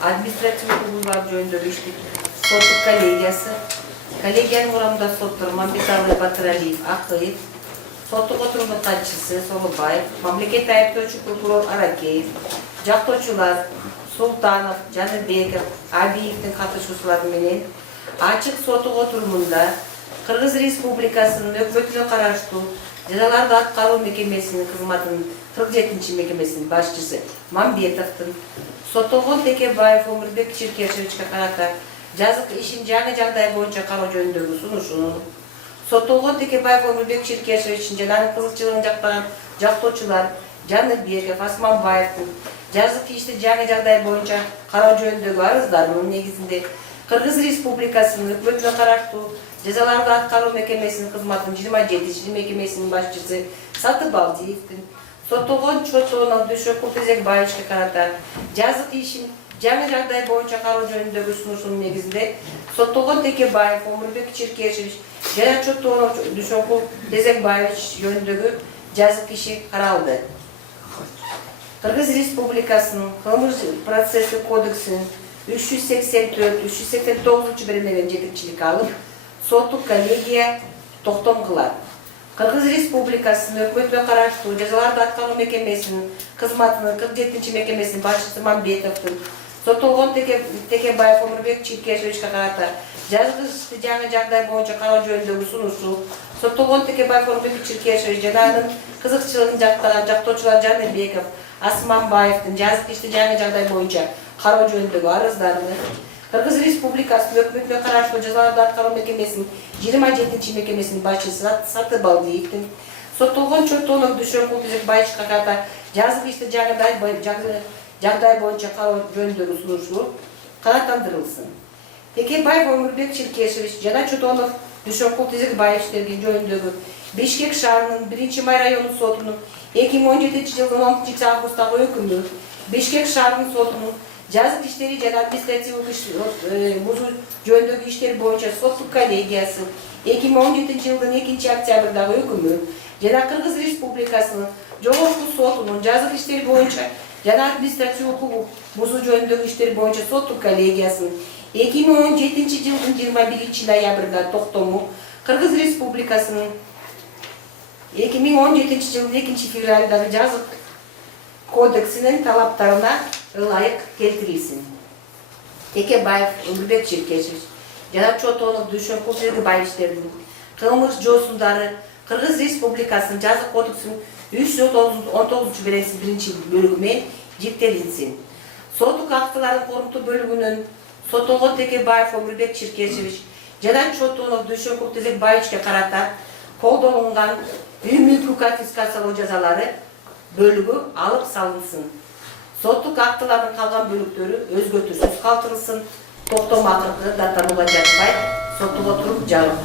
административдик укугулар жөнүндөгү иштик соттук коллегиясы, коллегиянын курамында соттор Мамбеталы Батыралиев, Акыев, соттук отурумдун катчысы Солобаев, мамлекеттик айыптоочу прокурор Аракеев, жактоочулар Султанов, Жаныбеков, Абиевдин катышуучулары менен ачык соттук отурумунда Кыргыз Республикасынын өкмөтүнө караштуу жазаларды аткаруу мекемесинин кызматынын 47-мекемесинин башчысы Мамбетовдун, соттолгон Текебаев Өмүрбек Черкешевичке карата жазык ишин жаңы жагдай боюнча кароо жөнүндөгү сунушунун, соттолгон Текебаев Өмүрбек Черкешевичтин жана анын кызыкчылыгын жактаган жактоочулар Жаныбеков, Асманбаевдин жазык ишти жаңы жагдай боюнча кароо жөнүндөгү арыздарынын негизинде Кыргыз Республикасынын өкмөтүнө караштуу жазаларды аткаруу мекемесинин кызматынын 27-мекемесинин башчысы Сатыбалдиевдин, соттолгон Чотонов Дүйшөкул Тезекбаевичке карата жазык ишин жаңы жагдай боюнча кароо жөнүндөгү сунушунун негизинде соттолгон Текебаев Өмүрбек Черкешевич жана Чотонов Дүйшөкул Тезекбаевич жөнүндөгү жазык иши каралды. Кыргыз Республикасынын Кылмыш процесстик кодексинин 384-389 беренелерин жетекчилик алып, соттук коллегия токтом кылат. Кыргыз Республикасынын өкмөтүнө караштуу жазаларды аткаруу мекемесинин кызматынын 47-мекемесинин башчысы Мамбетовдун, соттолгон Текебаев Өмүрбек Черкешевичке карата жазык ишти жаңы жагдай боюнча кароо жөнүндөгү сунушу, соттолгон Текебаев Өмүрбек Черкешевич жана анын кызыкчылыгын жактаган жактоочулар Жаныбеков, Асманбаевдин жазык ишти жаңы жагдай боюнча кароо жөнүндөгү арыздарын, Кыргыз Республикасынын өкмөтүнө караштуу жазаларды аткаруу мекемесинин 27-мекемесинин башчысы Сатыбалдиевдин, соттолгон Чотонов Дүйшөкул Тезекбаевичке карата жазык ишти жаңы жагдай боюнча кароо жөнүндөгү сунушу канааттандырылсын. Текебаев Өмүрбек Черкешевич жана Чотонов Дүйшөкул Тезекбаевичтердин жөнүндөгү Бишкек шаарынын 1-май райондук сотунун 2017-жылдын 10 августтагы өкүмү, Бишкек шаарынын сотунун жазык иштери жана административдик бузуу жөнүндөгү иштер боюнча соттук коллегиясы 2017-жылдын 2-октябрдагы өкүмү жана Кыргыз Республикасынын жогорку сотунун жазык иштери боюнча жана административдик укук бузуу жөнүндөгү иштер боюнча соттук коллегиясынын 2017-жылдын 21-ноябрда токтому Кыргыз Республикасынын 2017-жылдын 2-февралдагы жазык кодексинин талаптарына ылайык келтирилсин. Текебаев Өмүрбек Черкешевич жана Чотонов Дүйшөкул Тезекбаевичтердин кылмыш жоосундары Кыргыз Республикасынын жазык кодексинин 319 беренесинин 1-бөлүгү менен жиктелинсин. Соттук актылардын корунту бөлүгүнөн соттолгон Текебаев Өмүрбек Черкешевич жана Чотонов Дүйшөкул Тезекбаевичке карата колдонулган үй мүлкү конфискациялоо жазалары бөлүгү алып салынсын. Соттук актылардын калган бөлүктөрү өзгөртүүсүз калтырылсын. Токтом акыркы даттанууга жатпай, соттук отуруп жабык.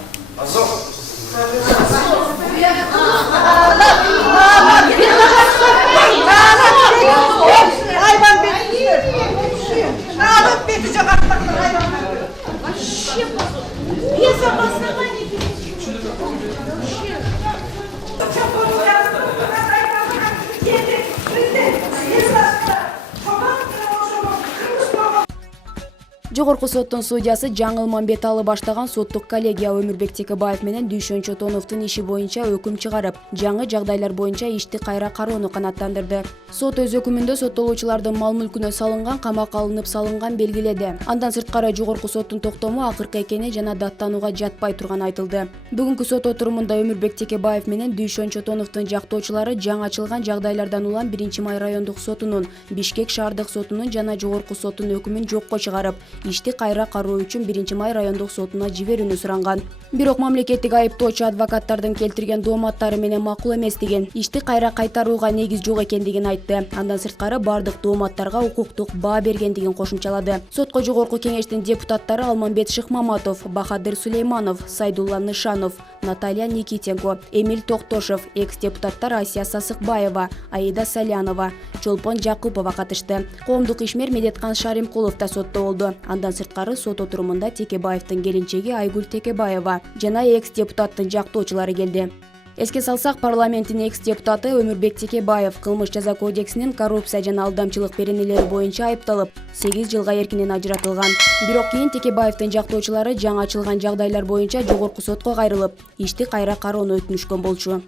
Жогорку соттун судьясы Жаңыл Мамбеталы баштаган соттук коллегия Өмүрбек Текебаев менен Дүйшөн Чотоновдун иши боюнча өкүм чыгарып, жаңы жагдайлар боюнча ишти кайра кароону канааттандырды. Сот өз өкүмүндө соттолуучулардын мал-мүлкүнө салынган, камакка алынып салынган белгиледи. Андан сырткары жогорку соттун токтому акыркы экени жана даттанууга жатпай турганы айтылды. Бүгүнкү сот отурумунда Өмүрбек Текебаев менен Дүйшөн Чотоновдун жактоочулары жаңы ачылган жагдайлардан улам 1-май райондук сотунун, Бишкек шаардык сотунун жана жогорку соттун өкүмүн жокко чыгарып, ишти кайра кароо үчүн 1-май райондук сотуна жиберүүнү суранган. Бирок мамлекеттик айыптоочу адвокаттардын келтирген дооматтары менен макул эмес деген, ишти кайра кайтарууга негиз жок экендигин айтты. Андан сырткары бардык дооматтарга укуктук баа бергендигин кошумчалады. Сотко жогорку кеңештин депутаттары Алмамбет Шыкмаматов, Бахадыр Сулейманов, Сайдулла Нышанов, Наталья Никитенко, Эмиль Токтошев, экс-депутаттар Асия Сасыкбаева, Аида Салянова, Чолпон Жакупова катышты. Коомдук ишмер Медеткан Шаримкулов да сотто болду. Андан сырткары сот отурумунда Текебаевдин келинчеги Айгүл Текебаева жана экс-депутаттын жактоочулары келди. Эске салсак, парламенттин экс-депутаты Өмүрбек Текебаев кылмыш жаза кодексинин коррупция жана алдамчылык беренелери боюнча айыпталып, 8 жылга эркинен ажыратылган. Бирок кийин Текебаевдин жактоочулары жаңы ачылган жагдайлар боюнча жогорку сотко кайрылып, ишти кайра кароону өтүнүшкөн болчу.